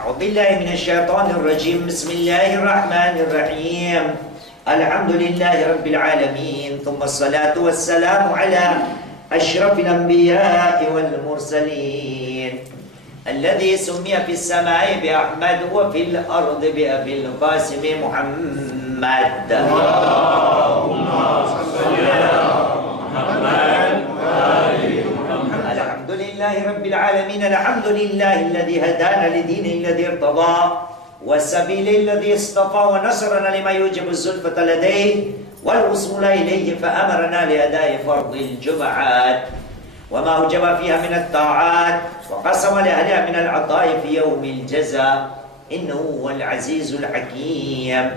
أعوذ بالله من الشيطان الرجيم. بسم الله الرحمن الرحيم. الحمد لله رب العالمين، ثم الصلاة والسلام على أشرف الأنبياء والمرسلين، الذي سمي في السماء بأحمد وفي الأرض بأبي القاسم محمد. اللهم صل على محمد وآل محمد. الحمد لله رب العالمين. الحمد لله الذي هدانا لدينه الذي ارتضى والسبيل الذي اصطفى، ونصرنا لما يوجب الزلفة لديه والوصول إليه، فأمرنا لأداء فرض الجمعات وما وجب فيها من الطاعات، وقسم لأهلها من العطاء في يوم الجزاء، إنه هو العزيز الحكيم.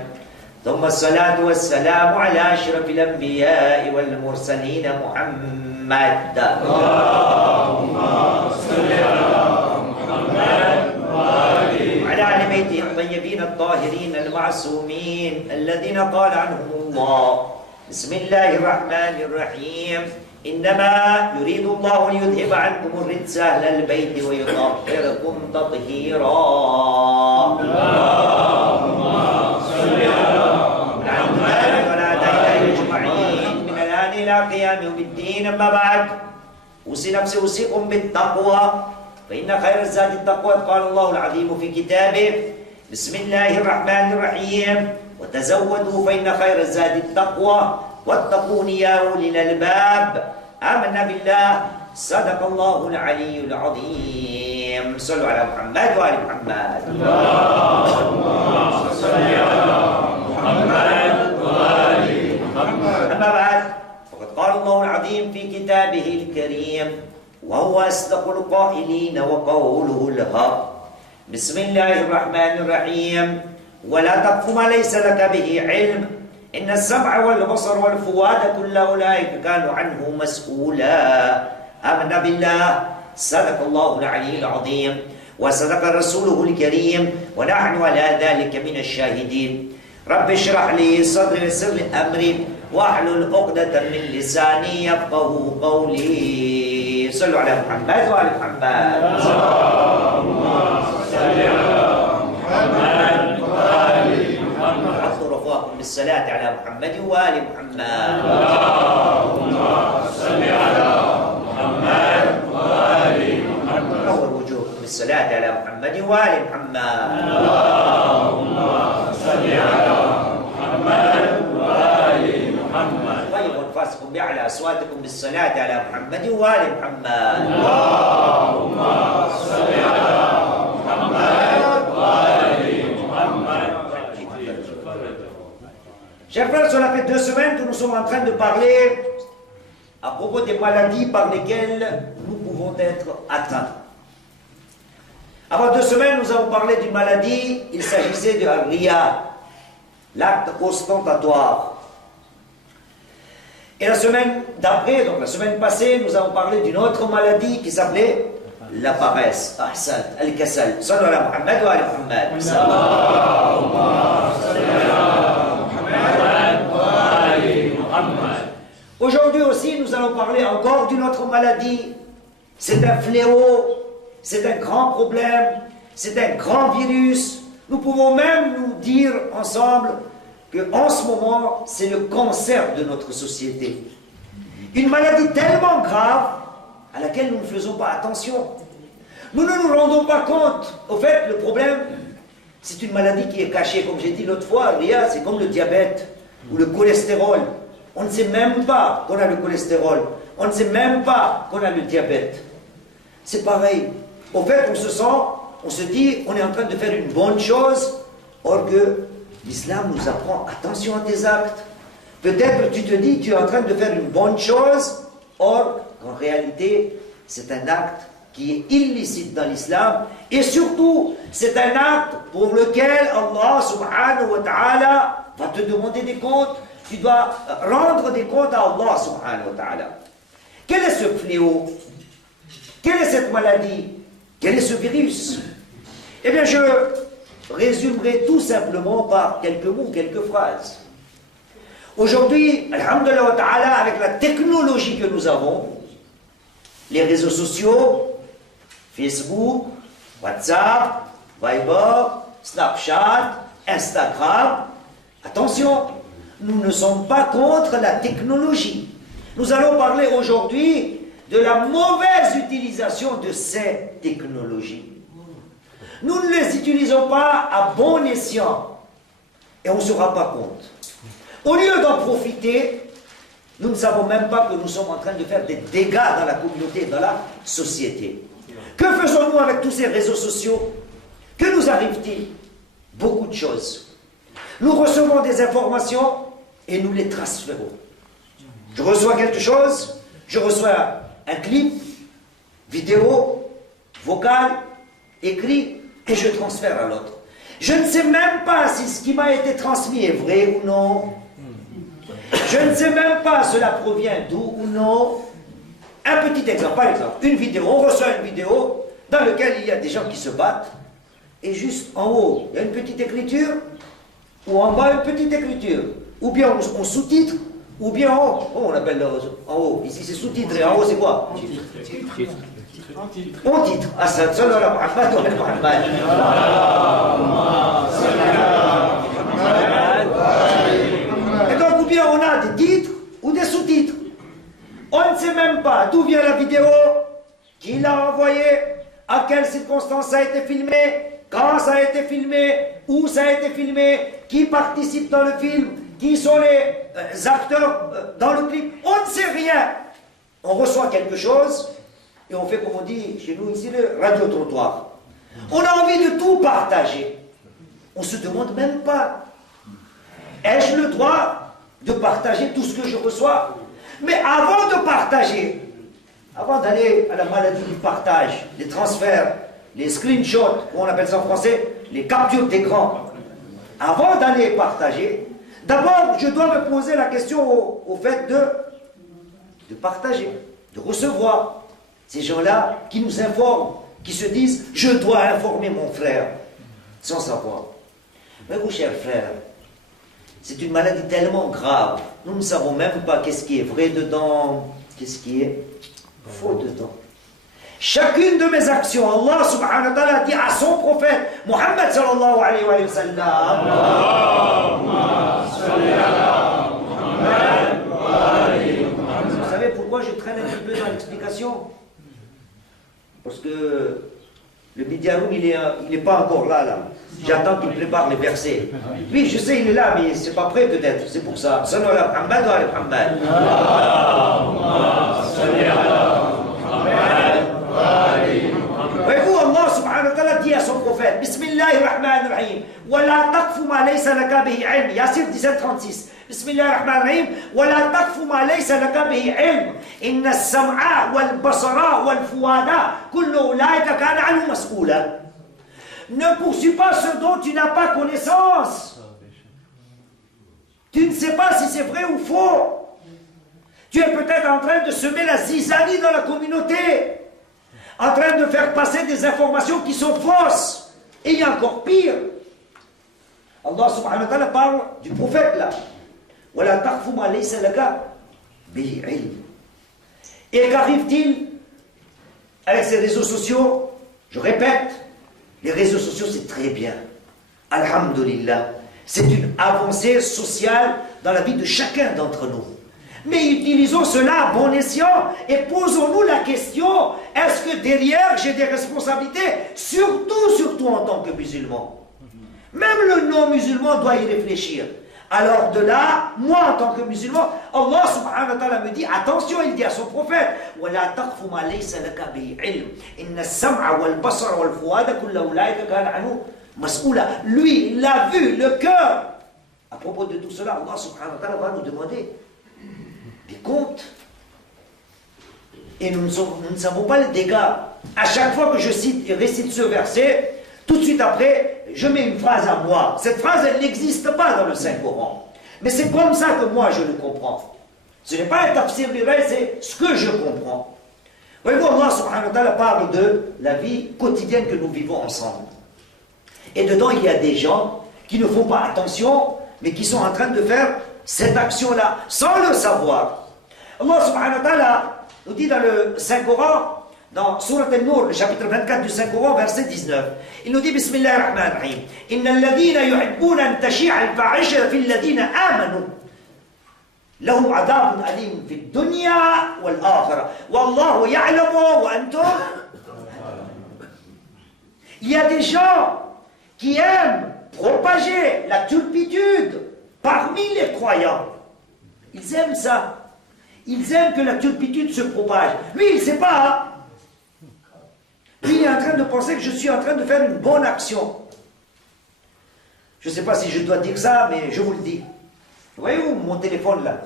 ثم الصلاة والسلام على أشرف الأنبياء والمرسلين محمد. اللهم صل على محمد وعلى آل بيته الطيبين الطاهرين المعصومين الذين قال عنهم الله: بسم الله الرحمن الرحيم. إنما يريد الله ليذهب عنكم الرجس أهل البيت ويطهركم تطهيرا. اللهم صل على محمد وعلى آله أجمعين من الآن إلى قيام يوم الدين. أما بعد، أوصي نفسي أوصيكم بالتقوى، فإن خير الزاد التقوى. قال الله العظيم في كتابه: بسم الله الرحمن الرحيم. وتزودوا فإن خير الزاد التقوى واتقون يا أولي الألباب. آمنا بالله. صدق الله العلي العظيم. صلوا على محمد وآل محمد. اللهم صل على محمد وآل محمد. أما بعد، فقد قال الله العظيم في كتابه الكريم، وهو أصدق القائلين وقوله الحق: بسم الله الرحمن الرحيم. ولا تقف ما ليس لك به علم، إن السمع والبصر والفؤاد كل أولئك كانوا عنه مسؤولا. آمنا بالله. صدق الله العلي العظيم وصدق رسوله الكريم، ونحن على ذلك من الشاهدين. رب اشرح لي صدري ويسر لي أمري واحلل عقدة من لساني يفقه قولي. صلوا على محمد وآل محمد. اللهم صل على محمد وآل محمد. حطوا رفاقكم بالصلاة على محمد وآل محمد. اللهم صل على محمد وآل محمد. نور وجوهكم بالصلاة على محمد وآل محمد. اللهم صل على محمد وآل محمد. طيب أنفاسكم بأعلى أصواتكم بالصلاة على محمد وآل محمد. اللهم صل على محمد وآل محمد. Chers frères, cela fait 2 semaines que nous sommes en train de parler à propos des maladies par lesquelles nous pouvons être atteints. Avant 2 semaines, nous avons parlé d'une maladie, il s'agissait de Ria, l'acte ostentatoire. Et la semaine d'après, donc la semaine passée, nous avons parlé d'une autre maladie qui s'appelait la paresse. Ahsan, al-kasal. Sallu ala Muhammad wa ala Muhammad. Aujourd'hui aussi, nous allons parler encore d'une autre maladie. C'est un fléau, c'est un grand problème, c'est un grand virus. Nous pouvons même nous dire ensemble qu'en ce moment, c'est le cancer de notre société. Une maladie tellement grave à laquelle nous ne faisons pas attention. Nous ne nous rendons pas compte. Au fait, le problème, c'est une maladie qui est cachée. Comme j'ai dit l'autre fois, Ria, c'est comme le diabète ou le cholestérol. On ne sait même pas qu'on a le cholestérol. On ne sait même pas qu'on a le diabète. C'est pareil. Au fait, on se sent, on se dit, on est en train de faire une bonne chose, or que l'islam nous apprend, attention à tes actes. Peut-être tu te dis, tu es en train de faire une bonne chose, or qu'en réalité, c'est un acte qui est illicite dans l'islam, et surtout, c'est un acte pour lequel Allah subhanahu wa ta'ala va te demander des comptes. Tu dois rendre des comptes à Allah subhanahu wa ta'ala. Quel est ce fléau? Quelle est cette maladie? Quel est ce virus? Eh bien, je résumerai tout simplement par quelques mots, quelques phrases. Aujourd'hui, alhamdulillah wa ta'ala, avec la technologie que nous avons, les réseaux sociaux, Facebook, WhatsApp, Viber, Snapchat, Instagram. Attention, nous ne sommes pas contre la technologie. Nous allons parler aujourd'hui de la mauvaise utilisation de ces technologies. Nous ne les utilisons pas à bon escient et on ne se rend pas compte. Au lieu d'en profiter, nous ne savons même pas que nous sommes en train de faire des dégâts dans la communauté, dans la société. Que faisons-nous avec tous ces réseaux sociaux? Que nous arrive-t-il? Beaucoup de choses. Nous recevons des informations et nous les transférons. Je reçois quelque chose, je reçois un clip, vidéo, vocal, écrit, et je transfère à l'autre. Je ne sais même pas si ce qui m'a été transmis est vrai ou non. Je ne sais même pas si cela provient d'où ou non. Un petit exemple, par exemple, une vidéo, on reçoit une vidéo dans laquelle il y a des gens qui se battent, et juste en haut, il y a une petite écriture, ou en bas, une petite écriture. Ou bien on sous-titre, ou bien en haut. Oh, on appelle en haut. Ici, c'est sous-titre, et en haut, c'est quoi? En titre. Assad, sallallahu alayhi wa Muhammad. Et donc, ou bien on a des titres, ou des sous-titres. On ne sait même pas d'où vient la vidéo, qui l'a envoyée, à quelles circonstances ça a été filmé, quand ça a été filmé, où ça a été filmé, qui participe dans le film, qui sont les acteurs dans le clip. On ne sait rien. On reçoit quelque chose et on fait, comme on dit chez nous ici, le radio-trottoir. On a envie de tout partager. On ne se demande même pas, ai-je le droit de partager tout ce que je reçois? Mais avant de partager, avant d'aller à la maladie du partage, les transferts, les screenshots, on appelle ça en français, les captures d'écran, avant d'aller partager, d'abord je dois me poser la question au fait de partager, de recevoir ces gens-là qui nous informent, qui se disent « je dois informer mon frère » sans savoir. Mais vous, chers frères, c'est une maladie tellement grave, nous ne savons même pas qu'est-ce qui est vrai dedans, qu'est-ce qui est faux dedans. Chacune de mes actions, Allah subhanahu wa ta'ala dit à son prophète, Muhammad sallallahu alayhi wa sallam, vous savez pourquoi je traîne un petit peu dans l'explication? Parce que le Midiaroun, il n'est pas encore là. J'attends qu'il prépare les versets. Oui, je sais, il est là, mais c'est pas prêt peut-être. C'est pour ça. Sallallahu alayhi wa Muhammad. Voyez-vous, Allah subhanahu wa ta'ala dit à son prophète, Bismillahirrahmanirrahim, wa la taqfu ma laysa laka bihi ilm. Yassir 1736. Bismillahirrahmanirrahim, wa la taqfu ma laysa laka bihi ilm. Inna as-sam'a wal basara wal fuada kullu ulaika kana anhu mas'ula. Ne poursuis pas ce dont tu n'as pas connaissance. Tu ne sais pas si c'est vrai ou faux. Tu es peut-être en train de semer la zizanie dans la communauté, en train de faire passer des informations qui sont fausses. Et il y a encore pire. Allah subhanahu wa ta'ala parle du prophète là. Wala taqfu ma laysa laka bihi ilm. Et qu'arrive-t-il avec ces réseaux sociaux? Je répète, les réseaux sociaux c'est très bien. Alhamdulillah. C'est une avancée sociale dans la vie de chacun d'entre nous. Mais utilisons cela à bon escient et posons-nous la question, est-ce que derrière j'ai des responsabilités, surtout en tant que musulman? Même le non-musulman doit y réfléchir. Alors de là, moi en tant que musulman, Allah subhanahu wa ta'ala me dit, attention, il dit à son prophète, وَلَا تَقْفُ مَا لَيْسَ لَكَ بِهِ عِلْمٍ إِنَّ السَّمْعَ وَالْبَصَرَ وَالْفُؤَادَ كُلَّ أُولَٰئِكَ كَانَ عَنْهُ مسؤولا. Lui, il l'a vu, le cœur. À propos de tout cela, Allah subhanahu wa ta'ala va nous demander des comptes. Et nous ne savons pas les dégâts. À chaque fois que je cite et récite ce verset, tout de suite après, je mets une phrase à moi. Cette phrase, elle n'existe pas dans le Saint-Coran. Mais c'est comme ça que moi je le comprends. Ce n'est pas un tafsir lirai, c'est ce que je comprends. Voyez-vous, Allah subhanahu wa ta'ala parle de la vie quotidienne que nous vivons ensemble. Et dedans, il y a des gens qui ne font pas attention, mais qui sont en train de faire cette action-là, sans le savoir. Allah subhanahu wa ta'ala nous dit dans le Saint-Coran, dans Surat Al-Nur, le chapitre 24 du Saint-Coran, verset 19. Il nous dit, Bismillah ar-Rahman ar-Rahim, Inna alladhina yuhibbuna an tashi'a al-fahisha fi alladhina amanu. لهم عذاب أليم في الدنيا والآخرة والله يعلم وأنتم. Il y a des gens qui aiment propager la turpitude parmi les croyants. Ils aiment ça. Ils aiment que la turpitude se propage. Lui, il ne sait pas. Hein? Lui, il est en train de penser que je suis en train de faire une bonne action. Je ne sais pas si je dois dire ça, mais je vous le dis. Voyez-vous mon téléphone là?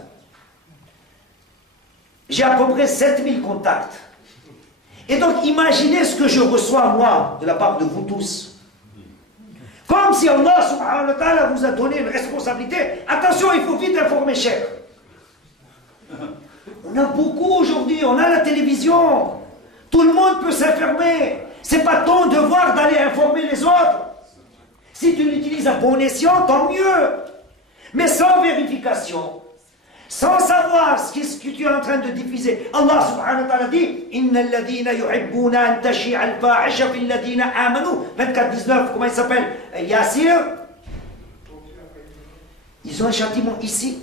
J'ai à peu près 7000 contacts. Et donc imaginez ce que je reçois moi de la part de vous tous. Comme si Allah subhanahu wa ta'ala vous a donné une responsabilité. Attention, il faut vite informer cher. On a beaucoup aujourd'hui, on a la télévision. Tout le monde peut s'informer. C'est pas ton devoir d'aller informer les autres. Si tu l'utilises à bon escient, tant mieux. Mais sans vérification, sans savoir ce que tu es en train de diffuser. Allah subhanahu wa ta'ala dit Inna alladhina yuhibbuna an tashi'a al-fahisha fil ladhina amanu. 24-19, comment il s'appelle? Yassir. Ils ont un châtiment ici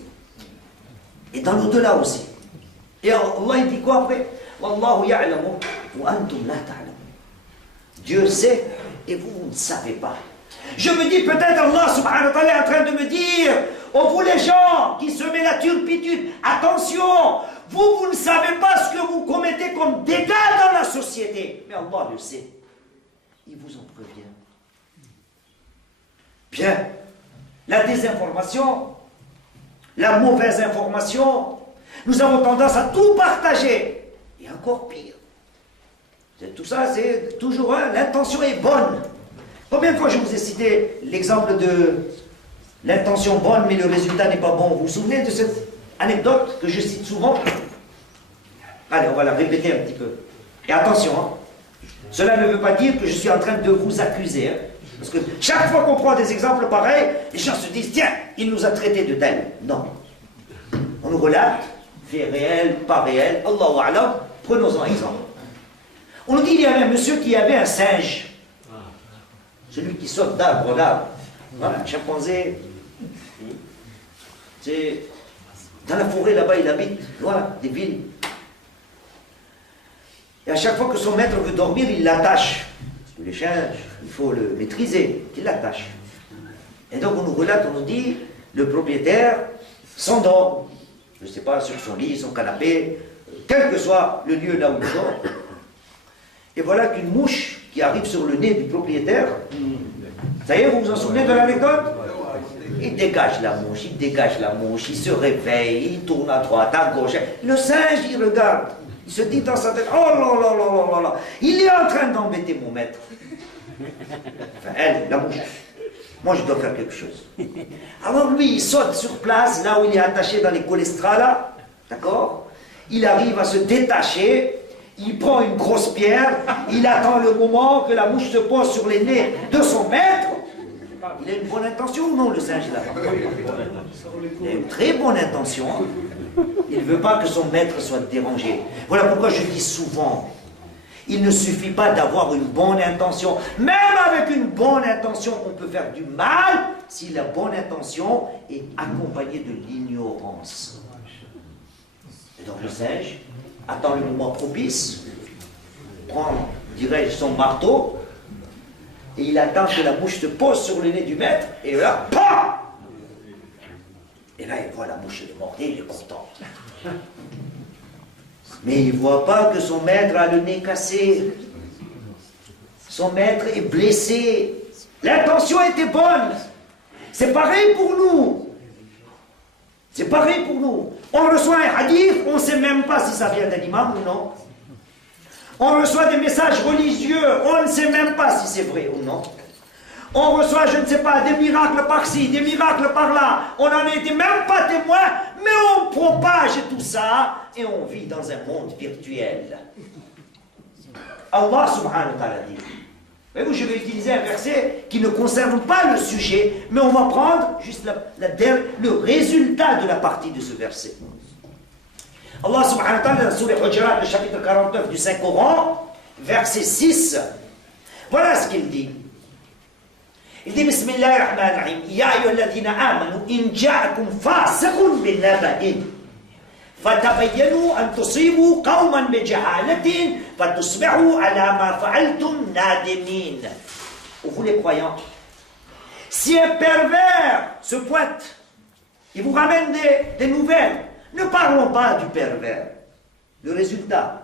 et dans l'au-delà aussi. Et Allah il dit quoi après? Wallahu ya'lamu wa antum la ta'lamun. Dieu sait et vous ne savez pas. Je me dis peut-être Allah subhanahu wa ta'ala est en train de me dire, oh vous les gens qui semez la turpitude, attention, vous ne savez pas ce que vous commettez comme dégâts dans la société. Mais Allah le sait. Il vous en prévient. Bien. La désinformation, la mauvaise information, nous avons tendance à tout partager. Et encore pire. Tout ça, c'est toujours, l'intention est bonne. Combien de fois je vous ai cité l'exemple de l'intention bonne, mais le résultat n'est pas bon? Vous vous souvenez de cette anecdote que je cite souvent? Allez, on va la répéter un petit peu. Et attention, hein, cela ne veut pas dire que je suis en train de vous accuser. Hein, parce que chaque fois qu'on prend des exemples pareils, les gens se disent, tiens, il nous a traités de tel. Non. On nous relate, fait réel, pas réel, Allahu A'lam, prenons-en exemple. On nous dit qu'il y avait un monsieur qui avait un singe. Celui qui saute d'arbre en arbre. Voilà, un chimpanzé. C'est dans la forêt là-bas, il habite, voilà, des villes. Et à chaque fois que son maître veut dormir, il l'attache. Parce que les chiens, il faut le maîtriser, qu'il l'attache. Et donc on nous relate, on nous dit, le propriétaire s'endort. Je ne sais pas, sur son lit, son canapé, quel que soit le lieu là où il dort. Et voilà qu'une mouche qui arrive sur le nez du propriétaire. Ça y est, vous vous en souvenez de l'anecdote? Il dégage la mouche, il se réveille, il tourne à droite, à gauche. Le singe, il regarde, il se dit dans sa tête, oh là là là là là, il est en train d'embêter mon maître. Enfin, elle, la mouche. Moi, je dois faire quelque chose. Alors lui, il saute sur place, là où il est attaché dans les colestrales, d'accord? Il arrive à se détacher. Il prend une grosse pierre, il attend le moment que la mouche se pose sur les nez de son maître. Il a une bonne intention ou non, le singe là? Il a une très bonne intention. Il ne veut pas que son maître soit dérangé. Voilà pourquoi je dis souvent, il ne suffit pas d'avoir une bonne intention. Même avec une bonne intention, on peut faire du mal si la bonne intention est accompagnée de l'ignorance. Et donc le singe attend le moment propice, prend, dirais-je, son marteau, et il attend que la mouche se pose sur le nez du maître, et là, PAM! Et là, il voit la mouche le morder, il est content. Mais il ne voit pas que son maître a le nez cassé. Son maître est blessé. L'intention était bonne. C'est pareil pour nous. C'est pareil pour nous. On reçoit un hadith, on ne sait même pas si ça vient d'un imam ou non. On reçoit des messages religieux, on ne sait même pas si c'est vrai ou non. On reçoit, je ne sais pas, des miracles par-ci, des miracles par-là. On n'en a été même pas témoin, mais on propage tout ça et on vit dans un monde virtuel. Allah subhanahu wa ta'ala dit. Voyez-vous, je vais utiliser un verset qui ne concerne pas le sujet, mais on va prendre juste le résultat de la partie de ce verset. Allah subhanahu wa ta'ala, dans le Surah Hujurat, le chapitre 49 du Saint-Coran, verset 6. Voilà ce qu'il dit. Il dit Bismillahirrahmanirrahim. Ya ayyuhalladhina amanu in ja'akum fasiqun binaba'in fatabayyanu an tusibu qawman bijahalatin fatusbihu ala ma fa'altum nadimin. Vous les croyants, si un pervers se pointe, il vous ramène des nouvelles, ne parlons pas du pervers. Le résultat,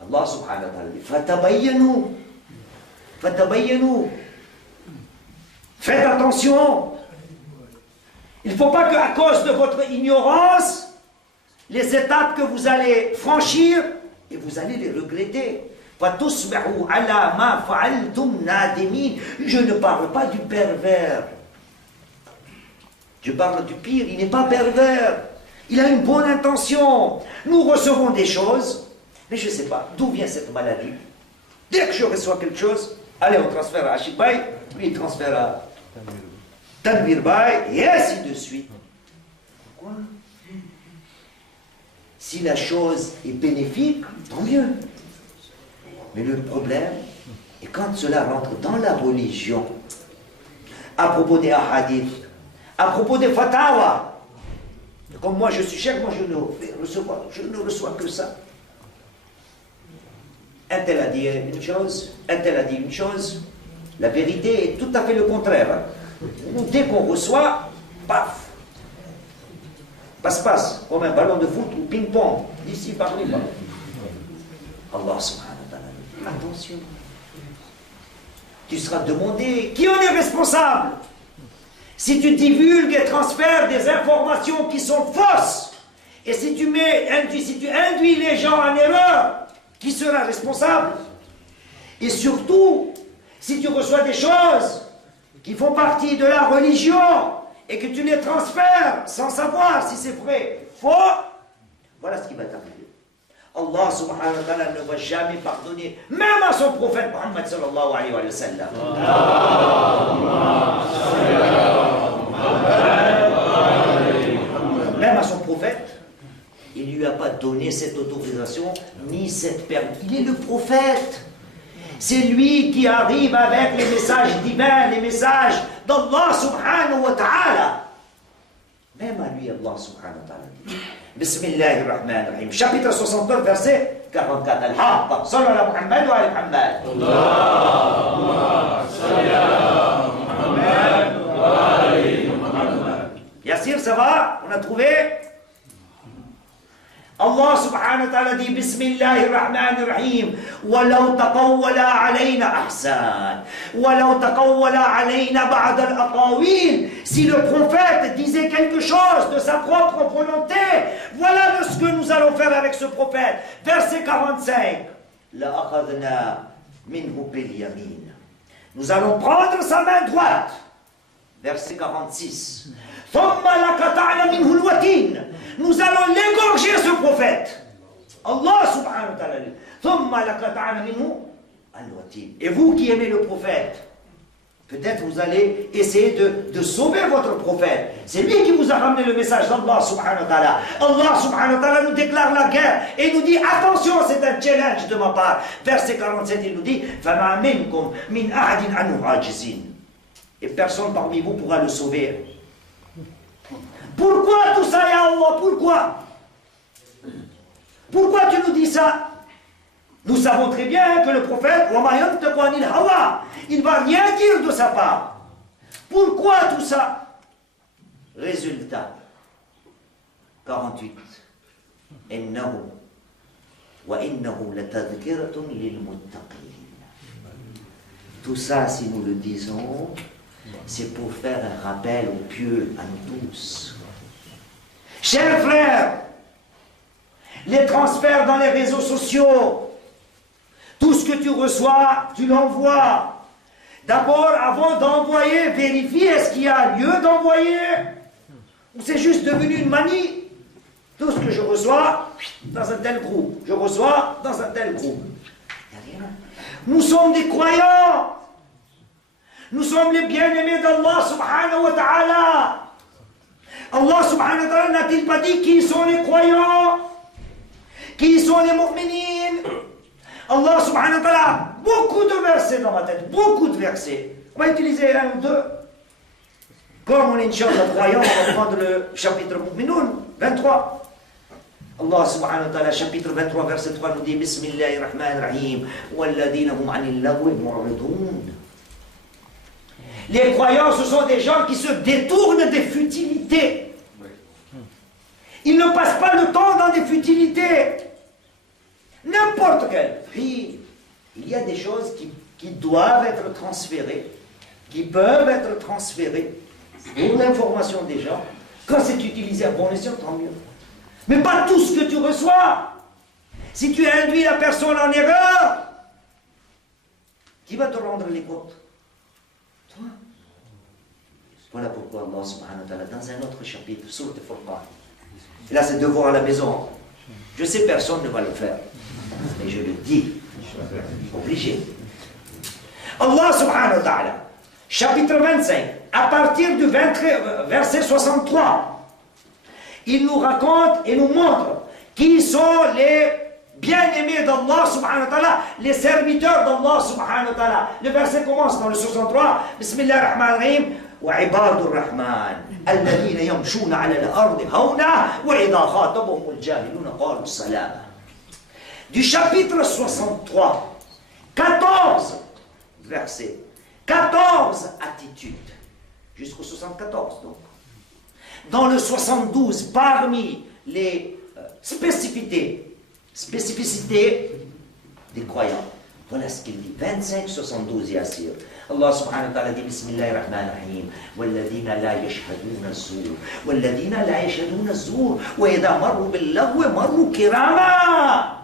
Allah subhanahu wa ta'ala dit Fatabayyanu. Faites attention. Il ne faut pas qu'à cause de votre ignorance, les étapes que vous allez franchir, et vous allez les regretter. Je ne parle pas du pervers. Je parle du pire. Il n'est pas pervers. Il a une bonne intention. Nous recevons des choses, mais je ne sais pas d'où vient cette maladie. Dès que je reçois quelque chose, allez, on transfère à Ashibay, lui il transfère à Tanvir Bay, et ainsi de suite. Pourquoi? Si la chose est bénéfique, tant mieux. Mais le problème est quand cela rentre dans la religion, à propos des hadiths, à propos des fatawa. Comme moi je suis cheikh, moi je ne reçois que ça. Un tel a dit une chose, un tel a dit une chose. La vérité est tout à fait le contraire. Dès qu'on reçoit, paf, passe-passe, comme un ballon de foot ou ping-pong, d'ici par là. Allah subhanahu wa ta'ala. Attention, tu seras demandé qui en est responsable si tu divulgues et transfères des informations qui sont fausses, et si tu induis les gens en erreur, qui sera responsable? Et surtout, si tu reçois des choses qui font partie de la religion et que tu les transfères sans savoir si c'est vrai, faux, voilà ce qui va t'arriver. Allah subhanahu wa ta'ala ne va jamais pardonner, même à son prophète Muhammad sallallahu alayhi wa sallam. Même à son prophète, il ne lui a pas donné cette autorisation, ni cette permission. Il est le prophète. C'est lui qui arrive avec les messages divins, les messages d'Allah subhanahu wa ta'ala. Même à lui, Allah subhanahu wa ta'ala dit. Bismillahirrahmanirrahim. Chapitre 69, verset 44. Al-Haqqa. Sallallahu ala Muhammad wa ala Muhammad. Allahumma salli ala Muhammad wa ala Muhammad. Yassir, ça va? On a trouvé? Allah subhanahu wa ta'ala dit Bismillahirrahmanirrahim. وَلَوْ تَقَوَّلَ عَلَيْنَا أَحْسَانٍ وَلَوْ تَقَوَّلَ عَلَيْنَا بَعْدَ الْأَقَاوِيلِ. Si le prophète disait quelque chose de sa propre volonté, voilà ce que nous allons faire avec ce prophète. Verset 45. لَأَخَذْنَا مِنْهُ بِالْيَمِينِ. Nous allons prendre sa main droite. Verset 46. ثُمَّ لَقَطَعْنَا مِنْهُ الْوَتِينَ. Nous allons l'égorger, ce prophète. Allah subhanahu wa ta'ala. Et vous qui aimez le prophète, peut-être vous allez essayer de sauver votre prophète. C'est lui qui vous a ramené le message d'Allah subhanahu wa ta'ala. Allah subhanahu wa ta'ala nous déclare la guerre et nous dit attention, c'est un challenge de ma part. Verset 47, il nous dit فَمَا مِنْكُمْ مِنْ أَحَدٍ عَنْهُ عَاجِزِينَ. Et personne parmi vous pourra le sauver. Pourquoi tout ça, ya Allah? Pourquoi tu nous dis ça? Nous savons très bien que le prophète, il ne va rien dire de sa part. Pourquoi tout ça? Résultat, 48. Tout ça, si nous le disons, c'est pour faire un rappel aux pieux, à nous tous. Chers frères, les transferts dans les réseaux sociaux, tout ce que tu reçois, tu l'envoies. D'abord, avant d'envoyer, vérifie est-ce qu'il y a lieu d'envoyer ou c'est juste devenu une manie. Tout ce que je reçois dans un tel groupe, je reçois dans un tel groupe. Il n'y a rien. Nous sommes des croyants. Nous sommes les bien-aimés d'Allah subhanahu wa ta'ala. Allah subhanahu wa ta'ala n'a-t-il pas dit qui sont les croyants? Qui sont les mu'minines? Allah subhanahu wa ta'ala, beaucoup de versets dans ma tête, beaucoup de versets. On va utiliser un ou deux. Comme on est Inch'Allah croyant, on va prendre le chapitre Mu'minun, 23. Allah subhanahu wa ta'ala, chapitre 23, verset 3 nous dit Bismillahirrahmanirrahim. Walladina hum anil lagwi mu'ridun. Les croyants, ce sont des gens qui se détournent des futilités. Ils ne passent pas le temps dans des futilités. N'importe quel prix. Il y a des choses qui doivent être transférées, qui peuvent être transférées pour l'information des gens. Quand c'est utilisé à bon escient, tant mieux. Mais pas tout ce que tu reçois. Si tu induis la personne en erreur, qui va te rendre les comptes? Toi. Voilà pourquoi Allah subhanahu wa ta'ala, dans un autre chapitre, Sourate Furqan, et là c'est devoir à la maison. Je sais personne ne va le faire, mais je le dis. Obligé. Allah subhanahu wa ta'ala, chapitre 25, à partir du verset 63, il nous raconte et nous montre qui sont les bien-aimés d'Allah subhanahu wa ta'ala, les serviteurs d'Allah subhanahu wa ta'ala. Le verset commence dans le 63, Bismillahirrahmanirrahim, وعباد الرحمن الذين يمشون على الأرض هونا وإذا خاطبهم الجاهلون قالوا سلاما. Du chapitre 63, 14 versets, 14 attitudes, jusqu'au 74 donc. Dans le 72, parmi les spécificités des croyants, voilà ce qu'il dit, 25, 72 Yassir. Allah subhanahu wa ta'ala dit Bismillahirrahmanirrahim. Walladina la yashhaduna az-zur. Walladina la yashhaduna az-zur. Wa idha marru bil-lagwi marru kirama.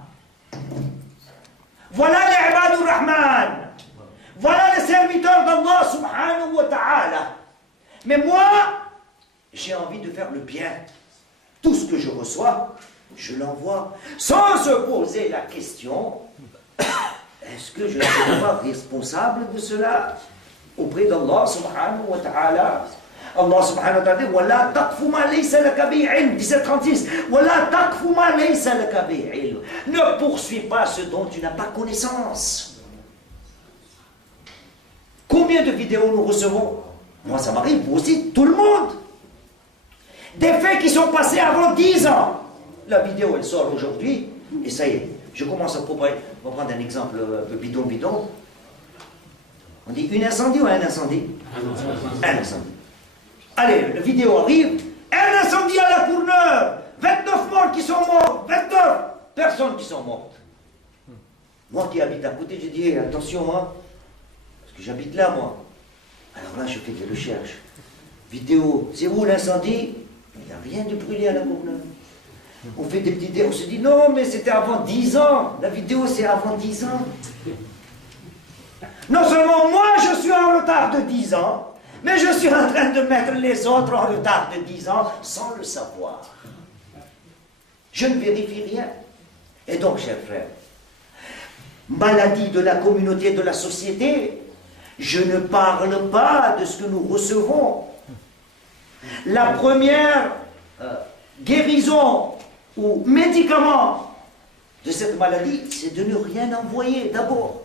Voilà les ibadur rahman. Voilà les serviteurs d'Allah subhanahu wa ta'ala. Mais moi, j'ai envie de faire le bien. Tout ce que je reçois, je l'envoie. Sans se poser la question, est-ce que je suis pas responsable de cela auprès d'Allah subhanahu wa ta'ala? Allah subhanahu wa ta'ala dit وَلَا تَقْفُ مَا لَيْسَ لَكَ بِهِ عِلْمٌ 1736. وَلَا تَقْفُ مَا لَيْسَ لَكَ بِهِ عِلْمٌ. Ne poursuis pas ce dont tu n'as pas connaissance. Combien de vidéos nous recevons? Moi ça m'arrive, vous aussi, tout le monde. Des faits qui sont passés avant 10 ans. La vidéo elle sort aujourd'hui et ça y est. Je commence à prendre un exemple un peu bidon. On dit une incendie ou un incendie? Un incendie. Allez, la vidéo arrive. Un incendie à la Courneuve. 29 morts qui sont morts. 29 personnes qui sont mortes. Moi qui habite à côté, je dis attention, hein, parce que j'habite là, moi. Alors là, je fais des recherches. Vidéo, c'est où l'incendie? Il n'y a rien de brûlé à la Courneuve. On fait des petites idées, on se dit non, mais c'était avant 10 ans. La vidéo, c'est avant 10 ans. Non seulement moi, je suis en retard de 10 ans, mais je suis en train de mettre les autres en retard de 10 ans sans le savoir. Je ne vérifie rien. Et donc, chers frères, maladie de la communauté, de la société, je ne parle pas de ce que nous recevons. La première guérison ou médicament de cette maladie, c'est de ne rien envoyer d'abord.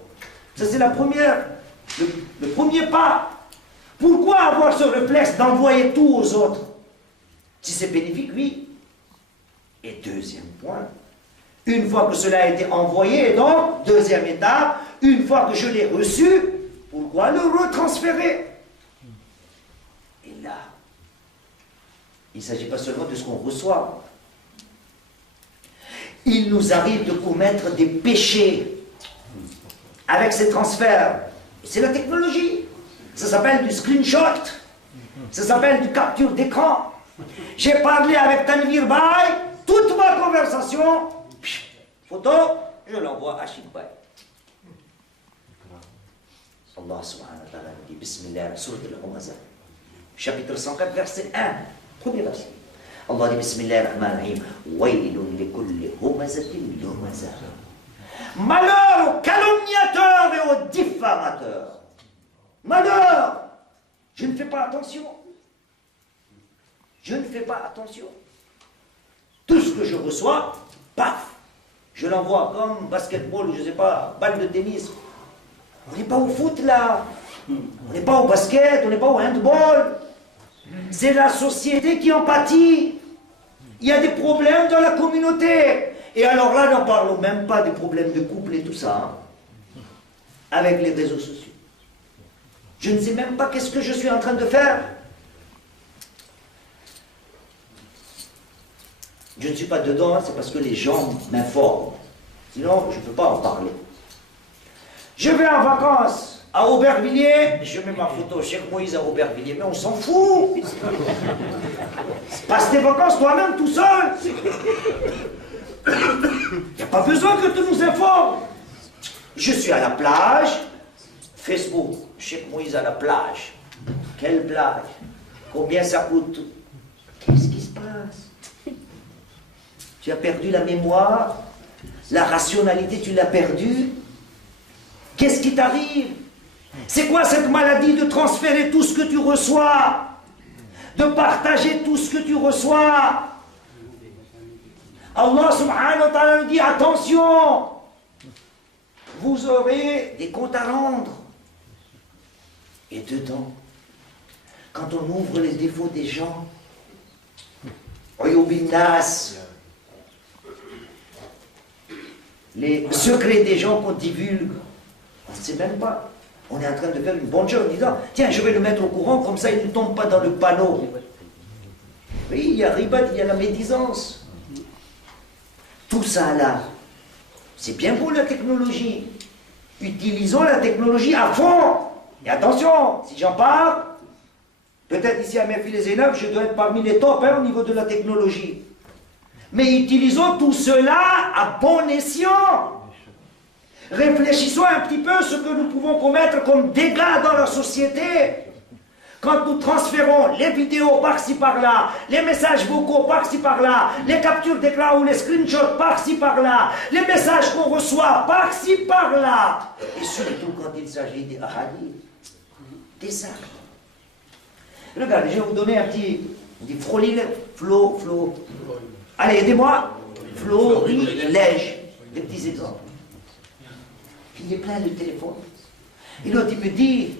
Ça c'est la première, le premier pas. Pourquoi avoir ce réflexe d'envoyer tout aux autres? Si c'est bénéfique, oui. Et deuxième point, une fois que cela a été envoyé, donc, deuxième étape, une fois que je l'ai reçu, pourquoi le retransférer? Et là, il ne s'agit pas seulement de ce qu'on reçoit. Il nous arrive de commettre des péchés avec ces transferts. C'est la technologie. Ça s'appelle du screenshot. Ça s'appelle du capture d'écran. J'ai parlé avec Tanvir Bay, toute ma conversation, photo, je l'envoie à Shikbay. Allah subhanahu wa ta'ala dit Bismillah, Sourate Al-Humazah, chapitre 104, verset 1, premier verset. Allah dit Bismillahirrahmanirrahim. Waylun likulli humazatin lumazah. Malheur aux calomniateurs et aux diffamateurs. Malheur. Je ne fais pas attention. Je ne fais pas attention. Tout ce que je reçois, paf, Je l'envoie comme basketball ou je ne sais pas, balle de tennis. On n'est pas au foot là. On n'est pas au basket, on n'est pas au handball. C'est la société qui en pâtit. Il y a des problèmes dans la communauté. Et alors là, n'en parlons même pas des problèmes de couple et tout ça, hein, avec les réseaux sociaux. Je ne sais même pas qu'est-ce que je suis en train de faire. Je ne suis pas dedans, c'est parce que les gens m'informent. Sinon, je ne peux pas en parler. Je vais en vacances à Aubervilliers, je mets ma photo Cheikh Moïse à Aubervilliers, mais on s'en fout. Passe tes vacances toi-même tout seul. Il n'y a pas besoin que tu nous informes. Je suis à la plage, Facebook, Cheikh Moïse à la plage. Quelle plage? Combien ça coûte? Qu'est-ce qui se passe? Tu as perdu la mémoire, la rationalité, tu l'as perdue. Qu'est-ce qui t'arrive? C'est quoi cette maladie de transférer tout ce que tu reçois? De partager tout ce que tu reçois? Allah subhanahu wa ta'ala nous dit, attention, vous aurez des comptes à rendre. Et dedans, quand on ouvre les défauts des gens, les secrets des gens qu'on divulgue, on ne sait même pas. On est en train de faire une bonne chose en disant, tiens, je vais le mettre au courant, comme ça il ne tombe pas dans le panneau. Oui, il y a ribat, il y a la médisance. Tout ça là, c'est bien pour la technologie. Utilisons la technologie à fond. Et attention, si j'en parle, peut-être ici à Merfil-les-Zénab, je dois être parmi les tops au niveau de la technologie. Mais utilisons tout cela à bon escient. Réfléchissons un petit peu ce que nous pouvons commettre comme dégâts dans la société. Quand nous transférons les vidéos par-ci par-là, les messages vocaux par-ci par-là, les captures d'écran ou les screenshots par-ci par-là, les messages qu'on reçoit par-ci par-là, et surtout quand il s'agit des hadiths, des actes. Regardez, je vais vous donner un petit... On dit Flo. Allez, aidez-moi. Florilège. Des petits exemples. Il est plein de téléphones. Et l'autre, il me dit,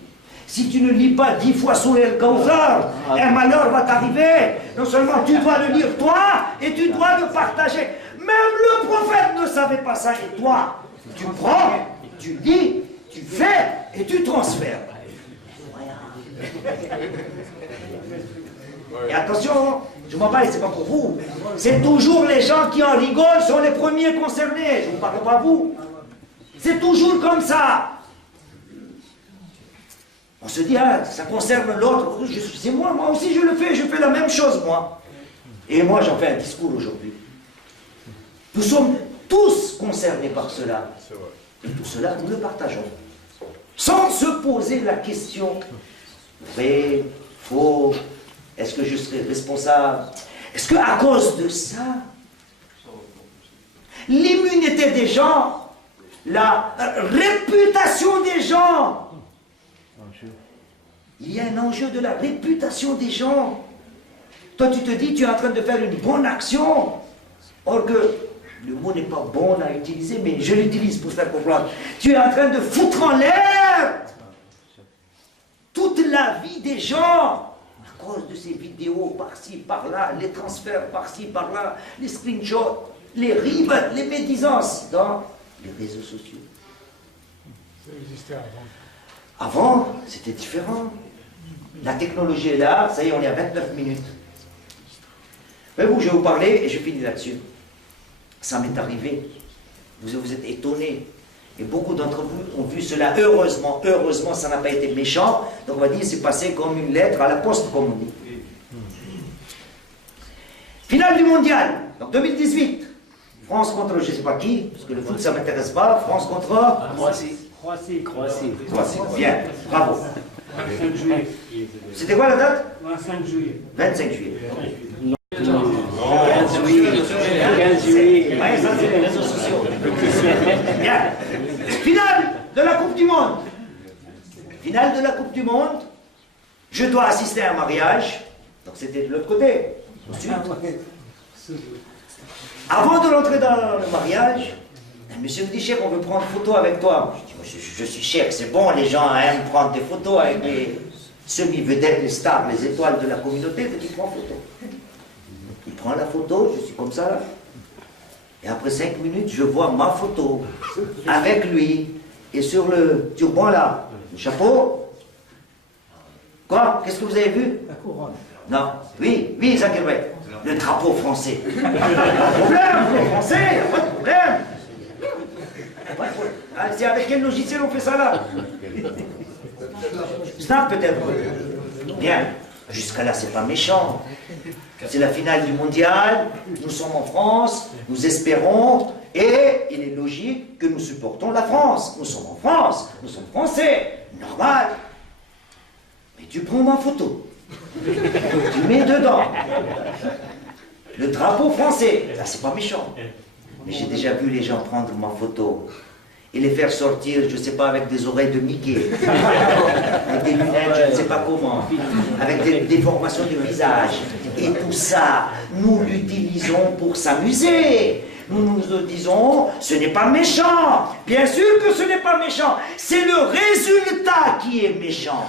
si tu ne lis pas 10 fois sur El Kawthar, un malheur va t'arriver. Non seulement tu dois le lire toi, et tu dois le partager. Même le prophète ne savait pas ça. Et toi, tu prends, tu lis, tu fais, et tu transfères. Et attention, je m'en parle, c'est pas pour vous. C'est toujours les gens qui en rigolent sont les premiers concernés. Je ne vous parle pas vous. C'est toujours comme ça. On se dit, ah, ça concerne l'autre. C'est moi aussi je le fais, je fais la même chose, moi. Et moi, j'en fais un discours aujourd'hui. Nous sommes tous concernés par cela. Et tout cela, nous le partageons. Sans se poser la question, vrai, faux, est-ce que je serai responsable? Est-ce qu'à cause de ça, l'immunité des gens, la réputation des gens, il y a un enjeu de la réputation des gens. Toi, tu te dis, tu es en train de faire une bonne action. Or que, le mot n'est pas bon à utiliser, mais je l'utilise pour faire comprendre. Tu es en train de foutre en l'air toute la vie des gens à cause de ces vidéos par-ci, par-là, les transferts par-ci, par-là, les screenshots, les ribes, les médisances dans les réseaux sociaux. Ça existait avant. Avant, c'était différent. La technologie est là, ça y est, on est à 29 minutes. Mais vous, je vais vous parler et je finis là-dessus. Ça m'est arrivé. Vous êtes étonnés. Et beaucoup d'entre vous ont vu cela. Heureusement, ça n'a pas été méchant. Donc on va dire, c'est passé comme une lettre à la poste, comme on dit. Finale du mondial, donc 2018. France contre je ne sais pas qui, parce que le foot ça ne m'intéresse pas. France contre Croatie. Bien, bravo. 25 juillet. C'était quoi la date? 25 juillet. 25 juillet. 15 juillet. Ouais, ça c'est les réseaux sociaux. Bien. Finale de la Coupe du Monde. Finale de la Coupe du Monde. Je dois assister à un mariage. Donc c'était de l'autre côté. Ensuite, avant de rentrer dans le mariage, Le monsieur me dit, Cheikh, on veut prendre photo avec toi. Je dis, moi, je suis Cheikh, c'est bon, les gens aiment prendre des photos avec les semi-vedettes, les stars, les étoiles de la communauté, donc il prend photo. Il prend la photo, je suis comme ça là. Et après 5 minutes, je vois ma photo avec lui. Et sur le turban là, le chapeau. Quoi? Qu'est-ce que vous avez vu? La couronne. Non. Oui, oui, Zakir Bey. Le drapeau français. Pas de problème, le français, pas de problème. Ah, c'est avec quel logiciel on fait ça là? Snap peut-être. Bien. Jusqu'à là, c'est pas méchant. C'est la finale du mondial. Nous sommes en France. Nous espérons. Et il est logique que nous supportons la France. Nous sommes en France. Nous sommes français. Normal. Mais tu prends ma photo. Tu mets dedans le drapeau français. Là, c'est pas méchant. Mais j'ai déjà vu les gens prendre ma photo et les faire sortir, je ne sais pas, avec des oreilles de Mickey, avec des lunettes, je ne sais pas comment, avec des déformations du visage. Et tout ça, nous l'utilisons pour s'amuser. Nous nous disons, ce n'est pas méchant. Bien sûr que ce n'est pas méchant. C'est le résultat qui est méchant.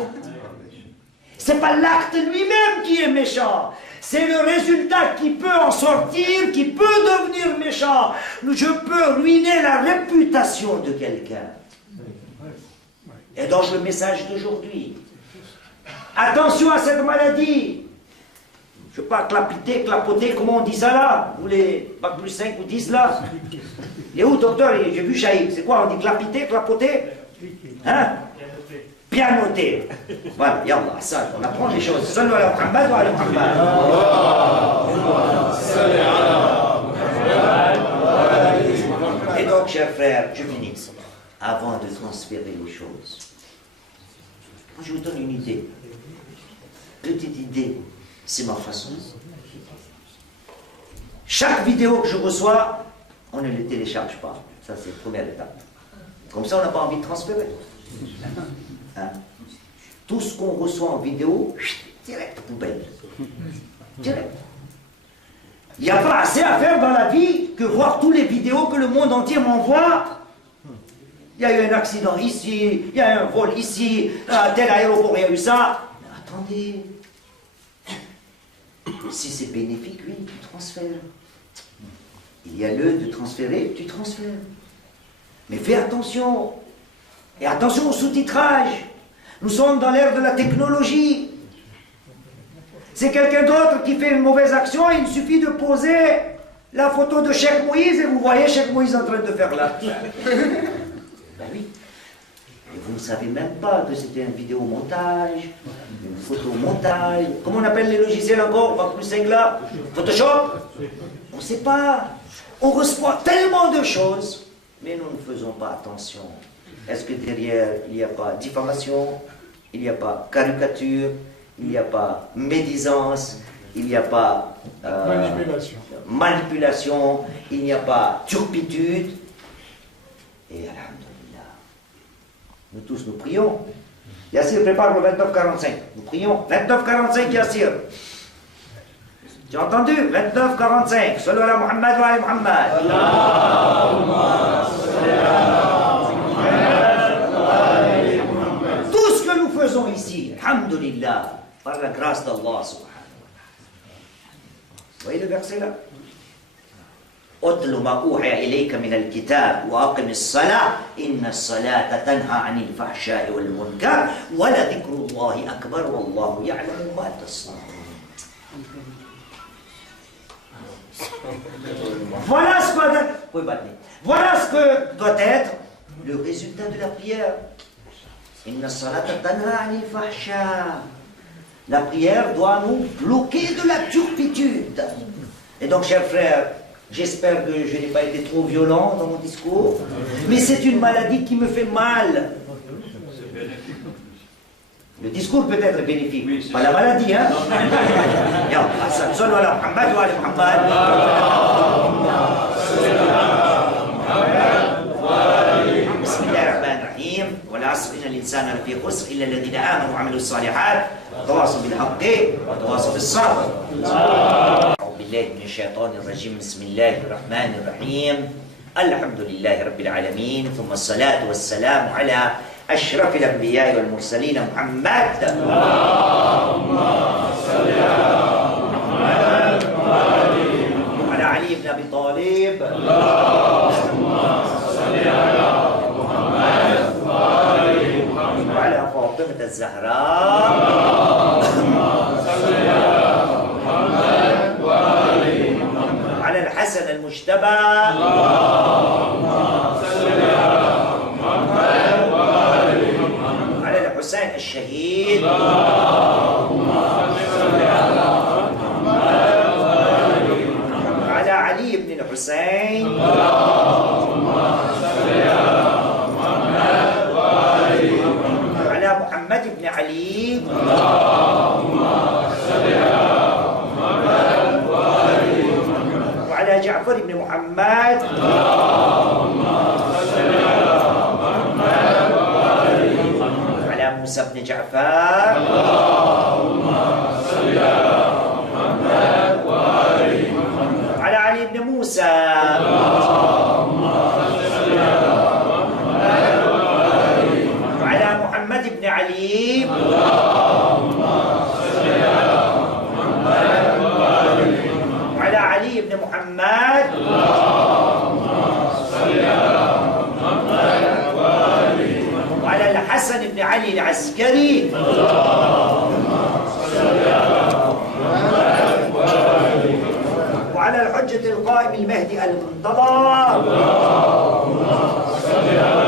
Ce n'est pas l'acte lui-même qui est méchant. C'est le résultat qui peut en sortir, qui peut devenir méchant. Je peux ruiner la réputation de quelqu'un. Et donc le message d'aujourd'hui. Attention à cette maladie. Je ne veux pas clapiter, clapoter, comment on dit ça là? Vous les bac plus 5 ou 10 là? Il est où, docteur? J'ai vu Chaïb. C'est quoi? On dit clapiter, clapoter? Hein? Pianoter. Voilà, yallah, ça, on apprend les choses. Sallu ala Muhammad wa ala Muhammad. Et donc, chers frères, je finis. Avant de transférer les choses, je vous donne une idée. Petite idée, c'est ma façon. Chaque vidéo que je reçois, on ne les télécharge pas. Ça, c'est la première étape. Comme ça, on n'a pas envie de transférer. Hein? Tout ce qu'on reçoit en vidéo, direct poubelle. Direct. Il n'y a pas assez à faire dans la vie que voir toutes les vidéos que le monde entier m'envoie. Il y a eu un accident ici, il y a eu un vol ici, à tel aéroport il y a eu ça. Mais attendez, si c'est bénéfique, oui, tu transfères. Il y a lieu de transférer, tu transfères. Mais fais attention. Et attention au sous-titrage. Nous sommes dans l'ère de la technologie. C'est quelqu'un d'autre qui fait une mauvaise action, il suffit de poser la photo de Cheikh Moïse et vous voyez Cheikh Moïse en train de faire là. Ben oui. Et vous ne savez même pas que c'était un vidéomontage, une photomontage. Comment on appelle les logiciels encore? Pas plus 5 là? Photoshop? On ne sait pas. On reçoit tellement de choses, mais nous ne faisons pas attention. Est-ce que derrière, il n'y a pas diffamation, il n'y a pas caricature, il n'y a pas médisance, il n'y a pas manipulation, il n'y a pas turpitude. Et alhamdoulilah, nous tous nous prions. Yassir prépare le 29-45. Nous prions. 29-45 Yassir. Tu as entendu? 29-45. Sallu ala Muhammad wa ala Muhammad. Allahumma salli ala faisons ici, alhamdulillah, par la grâce d'Allah subhanahu wa ta'ala. Vous voyez le verset là? أتل ما أوحي إليك من الكتاب وأقم الصلاة إن الصلاة تنهى عن الفحشاء والمنكر ولذكر الله أكبر والله يعلم ما تصنعون. Voilà ce que doit être le résultat de la prière. La prière doit nous bloquer de la turpitude. Et donc, chers frères, j'espère que je n'ai pas été trop violent dans mon discours, mais c'est une maladie qui me fait mal. Le discours peut être bénéfique, pas la maladie, hein? والعصر إن الإنسان لفي خسر إلا الذين آمنوا وعملوا الصالحات وتواصوا بالحق وتواصوا بالصبر. أعوذ بالله من الشيطان الرجيم بسم الله الرحمن الرحيم الحمد لله رب العالمين، ثم الصلاة والسلام على أشرف الأنبياء والمرسلين محمد. اللهم صل على محمد وعلى علي بن أبي طالب. اللهم صل على محمد وعلى فاطمة الزهراء. اللهم صل على محمد وعلى الحسن المجتبى. اللهم صل على محمد وعلى الحسين الشهيد. اللهم صل على محمد وعلى علي بن الحسين. اللهم صل على محمد وعلى محمد بن علي. اللهم صل على محمد وعلى جعفر بن محمد. اللهم صل على محمد وعلى موسى بن جعفر. اللهم صل على محمد وعلى علي بن موسى. اللهم صل على محمد وعلى محمد بن علي. اللهم صل على محمد وعلى علي بن محمد. اللهم صل على محمد وعلى الحسن بن علي العسكري. اللهم صل على محمد وعلى الحجة القائم المهدي المنتظر. اللهم صل على